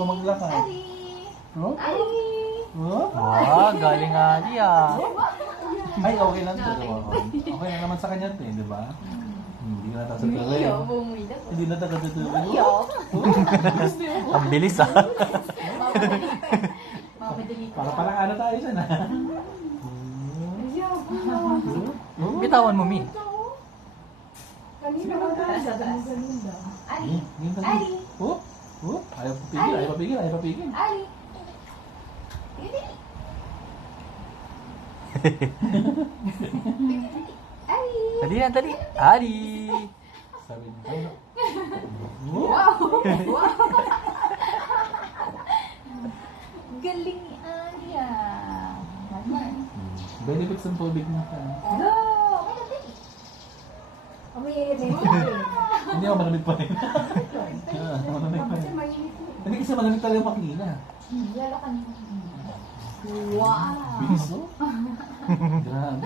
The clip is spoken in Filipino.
ka maglakad. Ali! Oh? Ali! Oh? Wow, galing Ali ah. Ay, okay lang to. Okay lang naman sa kanya to, di ba? Hindi ka nata sa tuloy. Bumuwi na. Hindi na taga sa tuloy. Iyo! Ang bilis ah. Mamadali ka. Para parang ano tayo dyan, ha? Bitawan mo, Mi. Kanina lang tayo, ganun daw. Ali! Yun tayo. Ali! Oh? Oh? Ayaw papigil, ayaw papigil, ayaw papigil. Ali! Dili! Ali! Dali na, dali. Ali. Sabi niya, oh? Wow! Galing ni Ali ah. Benefits ng tubig na. Go! Kaya dali! Umiinit na yun. Hindi ako malamig pa rin. Malamig pa Kasi rin. mainit yun. Hindi kasi malamig talaga makina. Lalo kanina. Wow! Bilis, oh. Grabe.